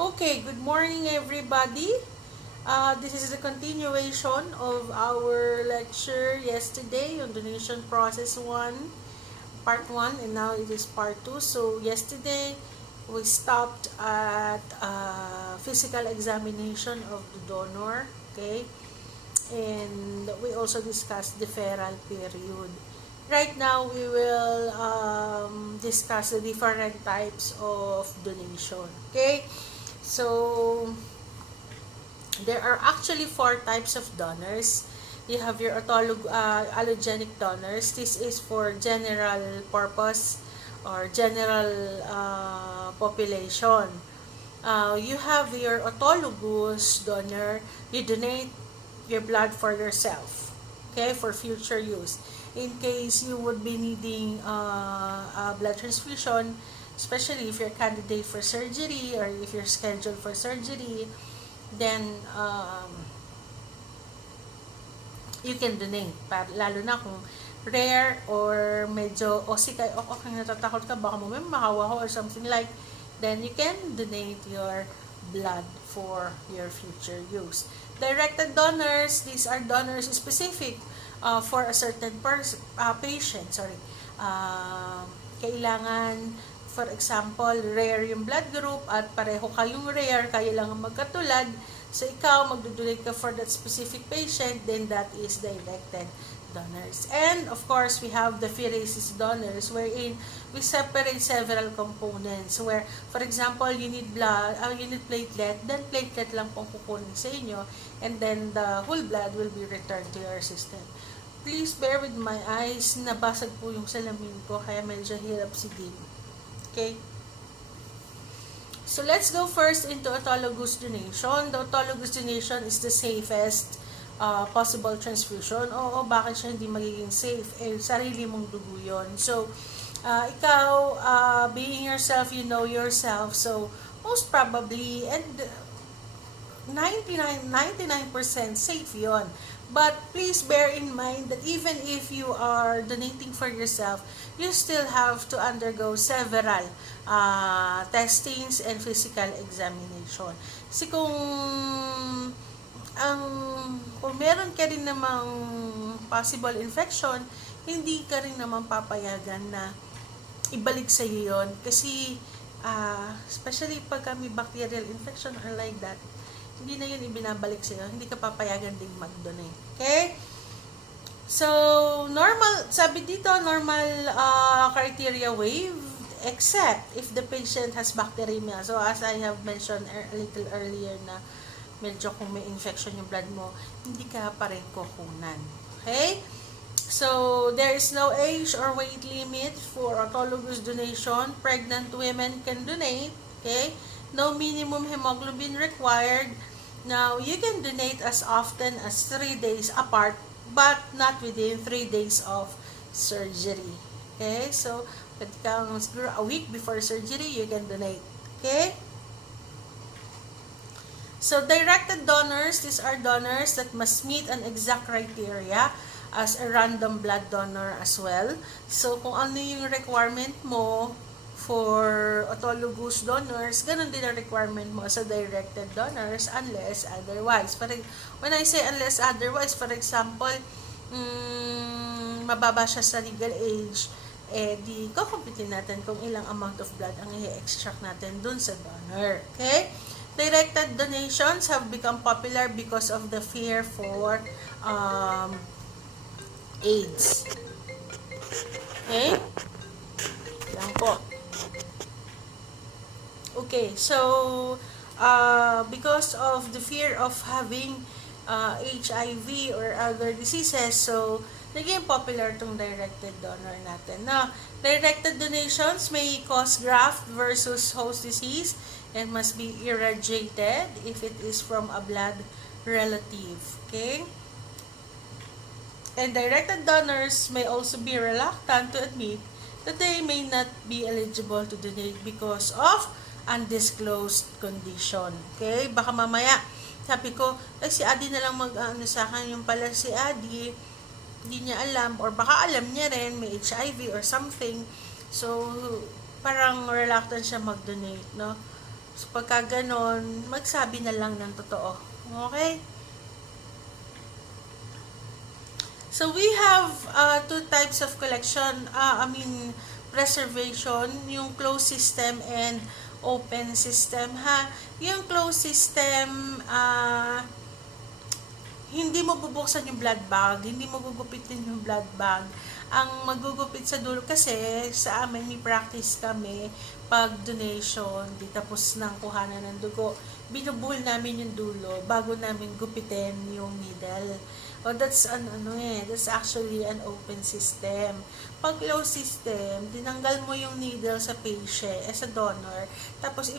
Okay, good morning everybody. This is the continuation of our lecture yesterday on donation process 1, part 1, and now it is part 2. So yesterday we stopped at physical examination of the donor, okay? And we also discussed deferral period. Right now, we will discuss the different types of donation, okay? So, there are actually four types of donors. You have your allogenic donors. This is for general purpose or general population. You have your autologous donor. You donate your blood for yourself, okay, for future use. In case you would be needing a blood transfusion, especially if you're candidate for surgery or if you're scheduled for surgery, then you can donate. Lalo na kung rare or medyo o kung natatakot ka, baka mo may makawa ko or something like, then you can donate your blood for your future use. Directed donors, these are donors specific for a certain patient. Kailangan, for example, rare yung blood group at pareho kayong rare, kayo lang ang magkatulad. So, ikaw, magdudonate ka for that specific patient, then that is directed donors. And, of course, we have the pheresis donors, wherein we separate several components. Where, for example, you need blood, you need platelet, then platelet lang pong kukunin sa inyo, and then the whole blood will be returned to your system. Please bear with my eyes, nabasag po yung salamin ko, kaya medyo hirap sigin. Okay? So, let's go first into autologous donation. The autologous donation is the safest possible transfusion. Oo, bakit siya hindi magiging safe? Eh, sarili mong dugo yun. So, ikaw, being yourself, you know yourself. So, most probably, and 99% safe yon. But please bear in mind that even if you are donating for yourself, you still have to undergo several testings and physical examination. Kasi kung meron ka rin namang possible infection, hindi ka rin naman papayagan na ibalik sa iyo yun. Kasi, especially pag may bacterial infection or like that, hindi na yun ibinabalik sa'yo, hindi ka papayagan ding mag-donate. Okay? So, sabi dito, normal criteria waived, except if the patient has bacteremia. So, as I have mentioned a little earlier na medyo kung may infection yung blood mo, hindi ka pa rin kukunan. Okay? So, there is no age or weight limit for autologous donation. Pregnant women can donate. Okay? No minimum hemoglobin required. Now, you can donate as often as 3 days apart, but not within 3 days of surgery. Okay? So, siguro a week before surgery, you can donate. Okay? So, directed donors, these are donors that must meet an exact criteria as a random blood donor as well. So, kung ano yung requirement mo for autologous donors, ganun din ang requirement mo sa directed donors unless otherwise. When I say unless otherwise, for example, mababa siya sa legal age, di kukumpitin natin kung ilang amount of blood ang i-extract natin dun sa donor. Okay? Directed donations have become popular because of the fear for AIDS. Okay? Yan po. Okay, so because of the fear of having HIV or other diseases, so naging popular tong directed donor natin. Now, directed donations may cause graft versus host disease and must be irradiated if it is from a blood relative. Okay? And directed donors may also be reluctant to admit that they may not be eligible to donate because of undisclosed condition. Okay? Baka mamaya, sabi ko, si Adi na lang mag-ano sa akin, yung pala si Adi, hindi niya alam, or baka alam niya rin, may HIV or something. So, parang reluctant siya mag-donate, no? So, pagka ganon, magsabi na lang ng totoo. Okay? So, we have two types of collection, preservation, yung closed system and open system, ha? Yung closed system, hindi mo bubuksan yung blood bag, hindi mo gugupitin yung blood bag. Ang magugupit sa dulo kasi sa amin may practice kami pag donation, di tapos ng kuhanan ng dugo, binubuhol namin yung dulo bago namin gupitin yung needle. That's that's actually an open system. Pag closed system, tinanggal mo yung needle sa patient, sa donor, tapos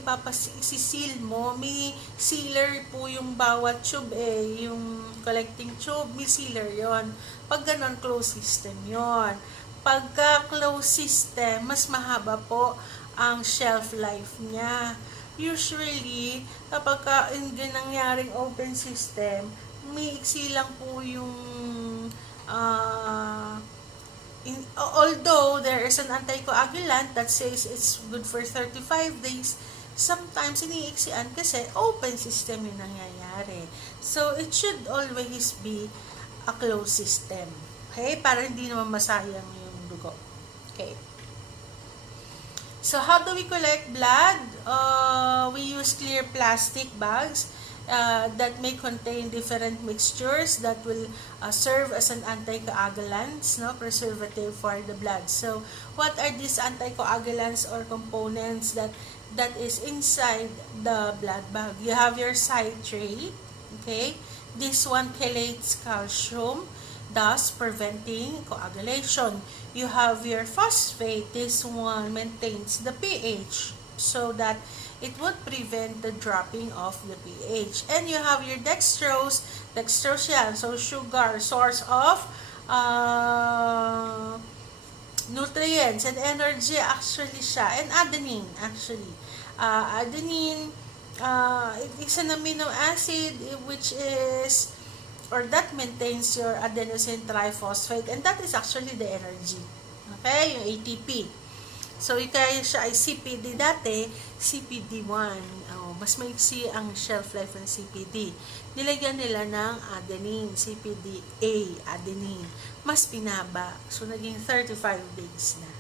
isisil mo, may sealer po yung bawat tube yung collecting tube, may sealer yon. Pag ganon, closed system yon. Pagka closed system, mas mahaba po ang shelf life niya. Usually, kapag nangyaring open system, may iksi lang po yung although there is an anticoagulant that says it's good for 35 days, sometimes iniiksian kasi open system yung nangyayari. So, it should always be a closed system. Okay? Para hindi naman masayang yung dugo. Okay. So, how do we collect blood? We use clear plastic bags that may contain different mixtures that will serve as an anticoagulants, preservative for the blood. So, what are these anticoagulants or components that is inside the blood bag? You have your citrate, okay? This one chelates calcium, thus preventing coagulation. You have your phosphate. This one maintains the pH so that it would prevent the dropping of the pH. And you have your dextrose. Dextrose yan. So, sugar, source of nutrients and energy actually siya. And adenine, actually. Adenine, it is an amino acid which is, or that maintains your adenosine triphosphate. And that is actually the energy. Okay? Yung ATP. So, kaya siya ay CPD dati, CPD1. Mas maiksi ang shelf life ng CPD. Nilagyan nila ng adenine, CPDA, adenine. Mas pinaba. So, naging 35 days na.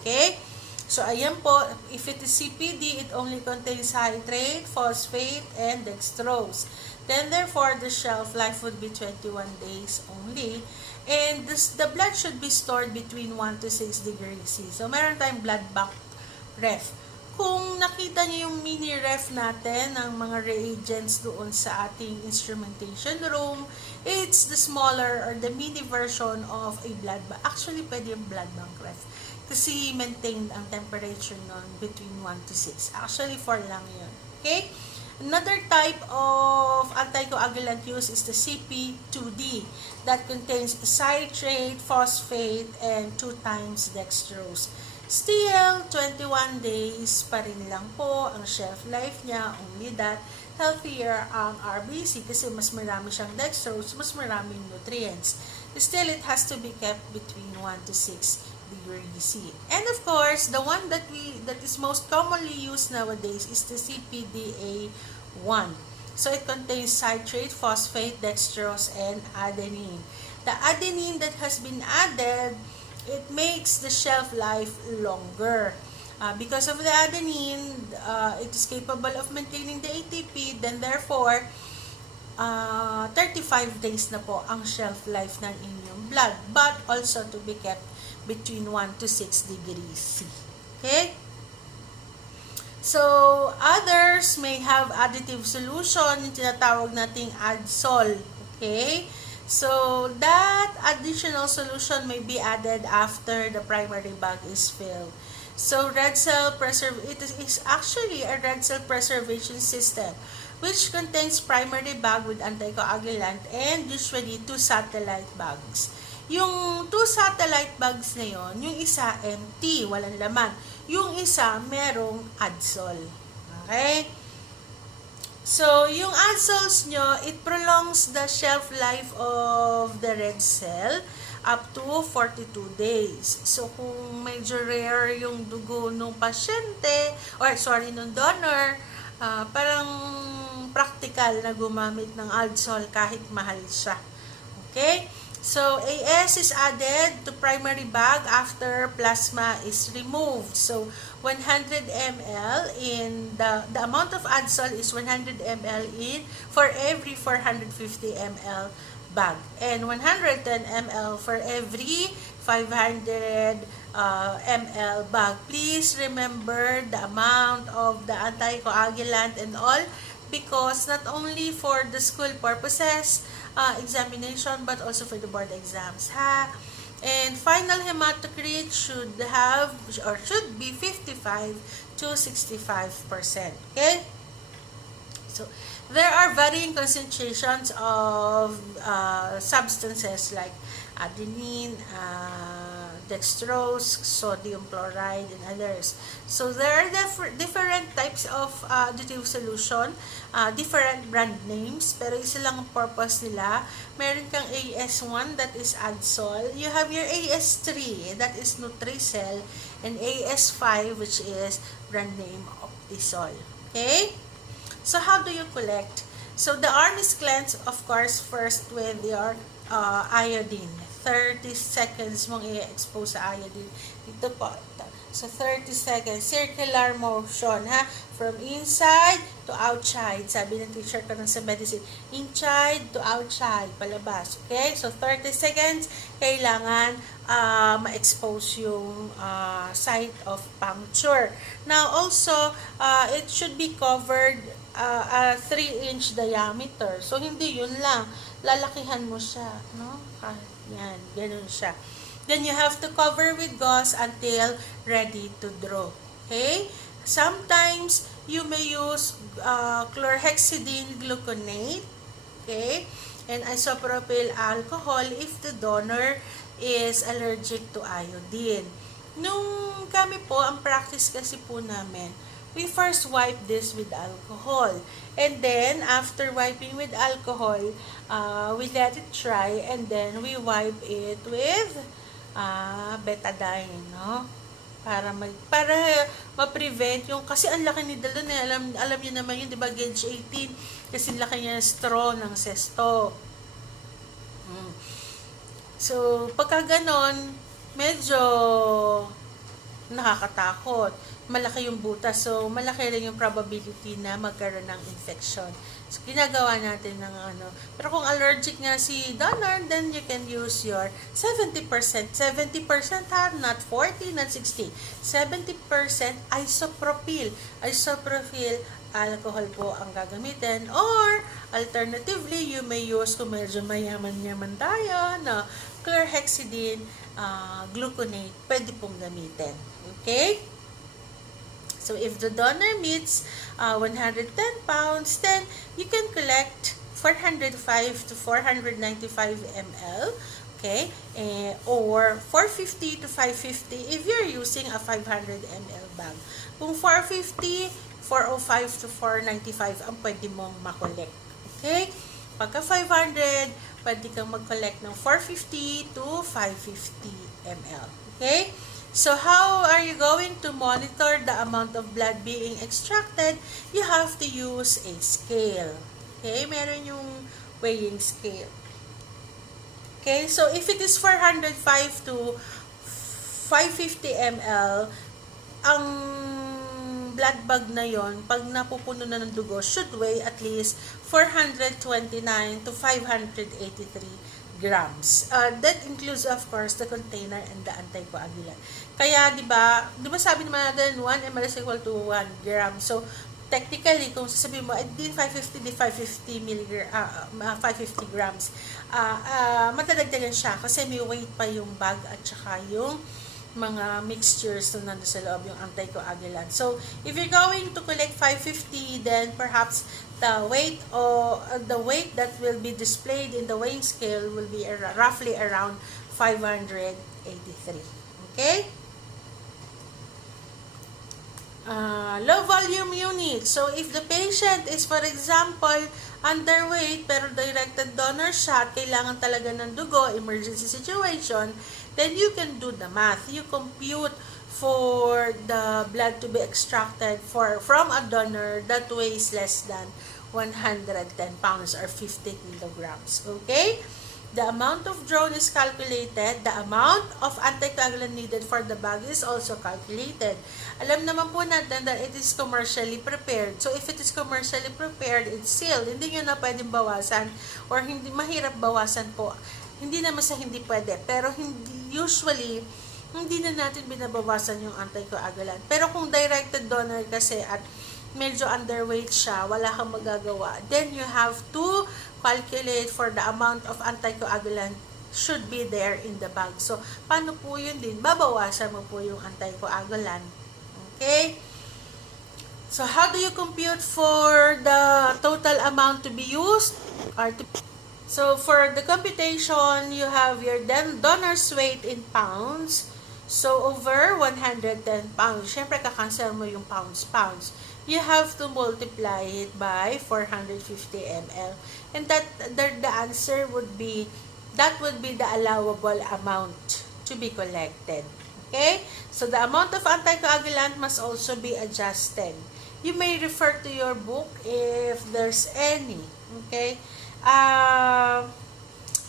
Okay? So, ayan po, if it is CPD, it only contains citrate, phosphate, and dextrose. Then, therefore, the shelf life would be 21 days only. And the blood should be stored between 1 to 6 degrees C. So, meron tayong blood bank ref. Kung nakita niyo yung mini ref natin, ng mga reagents doon sa ating instrumentation room, it's the smaller or the mini version of a blood bank. Actually, pwede yung blood bank ref. Kasi maintained ang temperature nun between 1 to 6. Actually, 4 lang yun. Okay? Another type of anticoagulant use is the CP2D that contains citrate, phosphate, and 2 times dextrose. Still, 21 days pa rin lang po ang shelf life niya. Only that, healthier ang RBC kasi mas marami siyang dextrose, mas maraming nutrients. Still, it has to be kept between 1 to 6 degrees C. And of course, the one that is most commonly used nowadays is the CPDA1. So it contains citrate, phosphate, dextrose, and adenine. The adenine that has been added, it makes the shelf life longer. Because of the adenine, it is capable of maintaining the ATP, then therefore, 35 days na po ang shelf life ng inyong blood, but also to be kept between 1 to 6 degrees C. Okay? So, others may have additive solution, yung tinatawag nating adsol. Okay? So, that additional solution may be added after the primary bag is filled. So, it is actually a red cell preservation system which contains primary bag with anticoagulant and usually 2 satellite bags. Yung 2 satellite bags na yon, yung isa empty, walang laman. Yung isa merong adsol. Okay? So, yung adsols nyo, it prolongs the shelf life of the red cell up to 42 days. So, kung medyo rare yung dugo ng pasyente, nung donor, parang practical na gumamit ng Alzol kahit mahal siya. Okay? So, AS is added to primary bag after plasma is removed. So, 100 ml in the amount of adsol is 100 ml in for every 450 ml bag, and 110 ml for every 500 ml bag. Please remember the amount of the anticoagulant and all, because not only for the school purposes, examination, but also for the board exams, ha. And final hematocrit should have or should be 55 to 65%. Okay? So, there are varying concentrations of substances like adenine, dextrose, sodium chloride, and others. So, there are different types of additive solution, different brand names, pero isa lang ang purpose nila. Meron kang AS1, that is Adsol. You have your AS3, that is Nutricel, and AS5, which is brand name Optisol. Okay? So, how do you collect? So, the arm is cleansed, of course, first with your iodine. 30 seconds mong i-expose sa iodine. Ito po. So, 30 seconds. Circular motion, ha? From inside to outside. Sabi ng teacher ko ng sa medicine. Inside to outside. Palabas. Okay? So, 30 seconds. Kailangan ma-expose yung site of puncture. Now, also, it should be covered a 3-inch diameter. So, hindi yun lang. Lalakihan mo siya. No? Yan, ganun siya. Then you have to cover with gauze until ready to draw. Okay? Sometimes you may use chlorhexidine gluconate, okay, and isopropyl alcohol if the donor is allergic to iodine. Nung kami po, ang practice kasi po namin, we first wipe this with alcohol. And then, after wiping with alcohol, we let it dry, and then we wipe it with betadine, no? Para ma-prevent yung, kasi ang laki ni Dalon eh, alam niyo naman yun, di ba, gauge 18, kasi laki niya straw ng sesto. So, pagka ganon, medyo nakakatakot. Malaki yung butas, so malaki rin yung probability na magkaroon ng infection. So, ginagawa natin ng ano. Pero kung allergic nga si donor, then you can use your 70%. 70% ha, not 40, not 60. 70% isopropyl. Isopropyl alcohol po ang gagamitin. Or, alternatively, you may use, kung medyo mayaman-yaman tayo, na chlorhexidine gluconate, pwede pong gamitin. Okay? So, if the donor meets 110 pounds, then you can collect 405 to 495 ml, okay, or 450 to 550 if you're using a 500 ml bag. Kung 450, 405 to 495 ang pwede mong makolect. Okay? Pagka 500, pwede kang mag-collect ng 450 to 550 ml. Okay? So, how are you going to monitor the amount of blood being extracted? You have to use a scale. Okay? Meron yung weighing scale. Okay? So, if it is 405 to 550 ml, ang blood bag na yon, pag napupuno na ng dugo, should weigh at least 429 to 583 grams. That includes, of course, the container and the anticoagulant. Kaya, di ba sabi naman natin, 1 ml is equal to 1 gram. So, technically, kung sasabihin mo, di 550, di 550 550 grams, matadagdagan siya kasi may weight pa yung bag at saka yung mga mixtures na nandun sa loob, yung anticoagulant. So, if you're going to collect 550, then perhaps the weight that will be displayed in the weighing scale will be roughly around 583. Okay? Low volume unit. So, if the patient is, for example, underweight, pero directed donor siya, kailangan talaga ng dugo, emergency situation, then you can do the math. You compute for the blood to be extracted from a donor that weighs less than 110 pounds or 50 kilograms. Okay? The amount of drawn is calculated. The amount of anticoagulant needed for the bag is also calculated. Alam naman po natin that it is commercially prepared. So, if it is commercially prepared, it's sealed. Hindi nyo na pwedeng bawasan or hindi mahirap bawasan po. Hindi naman sa hindi pwede. Pero usually, hindi na natin binabawasan yung anticoagulant. Pero kung directed donor kasi at medyo underweight siya, wala kang magagawa, then you have to calculate for the amount of anticoagulant should be there in the bag. So, paano po yun din? Babawasan mo po yung anticoagulant. Okay? So, how do you compute for the total amount to be used? So, for the computation, you have your donor's weight in pounds. So, over 110 pounds. Siyempre, kakancel mo yung pounds. You have to multiply it by 450 ml. And the answer would be, that would be the allowable amount to be collected. Okay? So, the amount of anticoagulant must also be adjusted. You may refer to your book if there's any. Okay?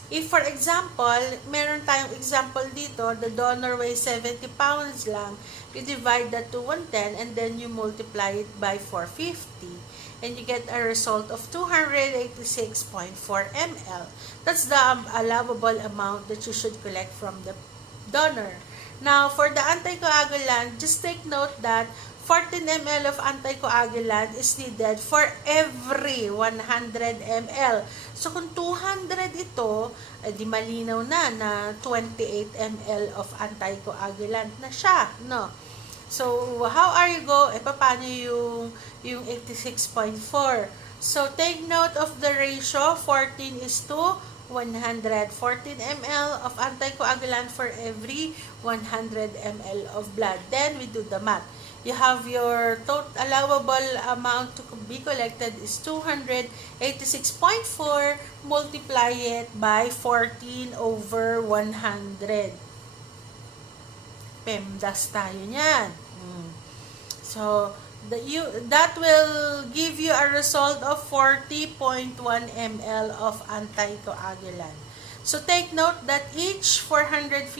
If for example, meron tayong example dito, the donor weighs 70 pounds lang, you divide that to 110 and then you multiply it by 450 and you get a result of 286.4 ml. That's the allowable amount that you should collect from the donor. Now, for the anticoagulant, just take note that 14 ml of anticoagulant is needed for every 100 ml. So, kung 200 ito, di malinaw na 28 ml of anticoagulant na siya, no? So, how are you paano yung 86.4? So, take note of the ratio, 14 is to 100. 14 ml of anticoagulant for every 100 ml of blood. Then, we do the math. You have your total allowable amount to be collected is 286.4, multiply it by 14 over 100. PEMDAS tayo niyan. So, that will give you a result of 40.1 ml of anticoagulant. So, take note that each 450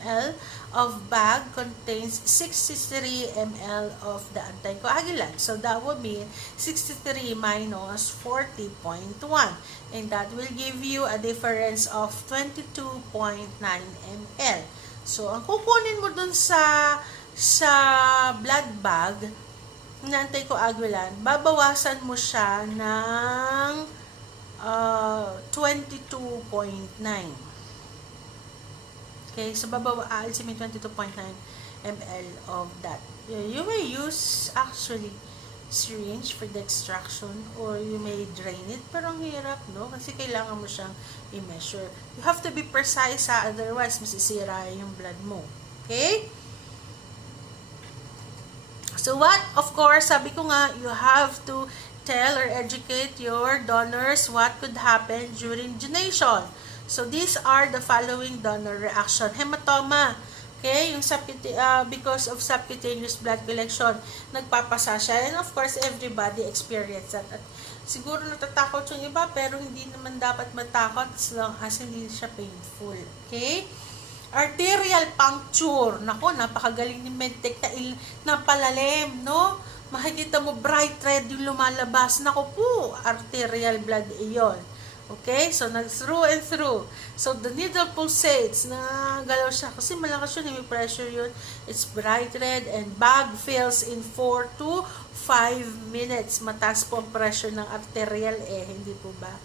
ml of bag contains 63 ml of the anticoagulant. So, that would be 63 minus 40.1. And that will give you a difference of 22.9 ml. So, ang kukunin mo dun sa blood bag na anticoagulant, babawasan mo siya ng 22.9. Okay, so aalisin mo 22.9 ml of that. You may use actually syringe for the extraction or you may drain it, pero ang hirap, no? Kasi kailangan mo siyang i-measure. You have to be precise, otherwise masisira yung blood mo. Okay? So what? Of course, sabi ko nga, you have to tell or educate your donors what could happen during donation. So these are the following donor reaction. Hematoma. Okay, yung because of subcutaneous blood collection, nagpapasa siya. And of course, everybody experience that. At siguro natatakot yung iba, pero hindi naman dapat matakot as long as hindi siya painful. Okay? Arterial puncture. Nako, napakagaling ni Medtech na palalim, no? Makikita mo bright red yung lumalabas. Nako po, arterial blood iyon. Okay? So, through and through. So, the needle pulsates. Nagalaw siya. Kasi malakas yun. May pressure yun. It's bright red and bag fills in 4 to 5 minutes. Mataas po ang pressure ng arterial hindi po ba?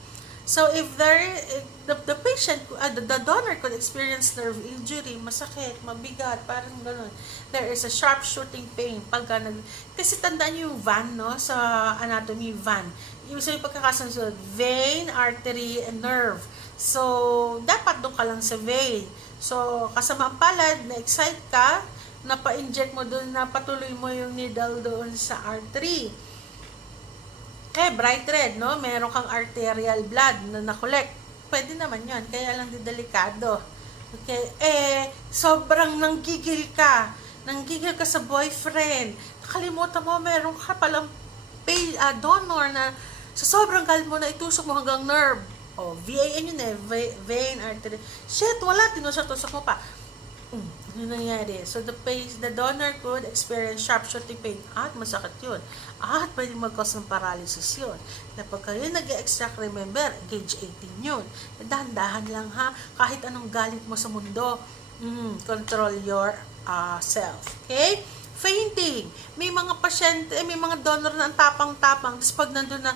So, if the patient, the donor could experience nerve injury, masakit, mabigat, parang gano'n. There is a sharp shooting pain. Kasi tandaan niyo yung van, no? Sa anatomy, van. Yung pagkakasunod, vein, artery, and nerve. So, dapat doon ka lang sa vein. So, kasama ang palad, na-excite ka, napa-inject mo doon, napatuloy mo yung needle doon sa artery. Okay, bright red, no? Meron kang arterial blood na na-collect. Pwede naman yun, kaya lang delikado. Okay, sobrang nanggigil ka. nanggigil ka sa boyfriend, nakalimutan mo, meron ka palang donor na sa sobrang galit mo na itusok mo hanggang nerve. O, VAN yun eh, vein artery. Shit, wala, tinusok-tusok mo pa. Ano nangyari? So, the donor could experience sharp shooting pain at masakit yun. At pwede mag-cause ng paralysis yun. Na pagka yun nag-extract, remember, gauge 18 yun. Dahan-dahan lang ha, kahit anong galit mo sa mundo, control your self. Okay? Fainting. May mga pasyente, may mga donor na ang tapang-tapang, tapos pag nandun na,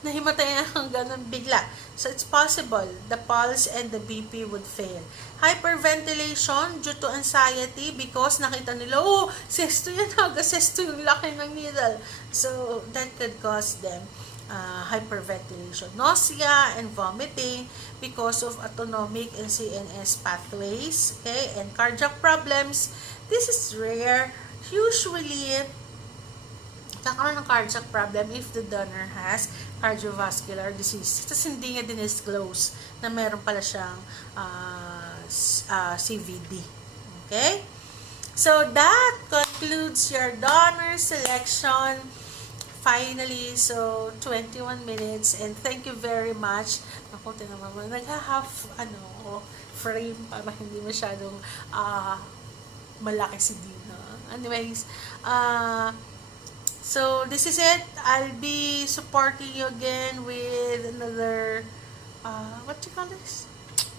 nahimatay na hanggang bigla. So, it's possible the pulse and the BP would fail. Hyperventilation due to anxiety because nakita nila, sesto yan, sesto yung laki ng needle. So, that could cause them hyperventilation. Nausea and vomiting because of autonomic and CNS pathways. Okay? And cardiac problems. This is rare. Usually, kakaroon ng cardiac problem if the donor has cardiovascular disease. Tapos hindi niya din-disclose na meron pala siyang CVD. Okay? So, that concludes your donor selection. Finally, so 21 minutes and thank you very much. Ako, tinaman mo, nag-half frame para hindi masyadong malaki si Dina. Anyways, so this is it. I'll be supporting you again with another what you call this?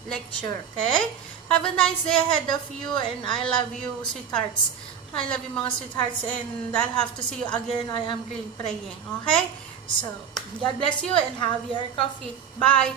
Lecture, okay? Have a nice day ahead of you and I love you, sweethearts. I love you mga sweethearts and I'll have to see you again. I am really praying, okay? So, God bless you and have your coffee. Bye!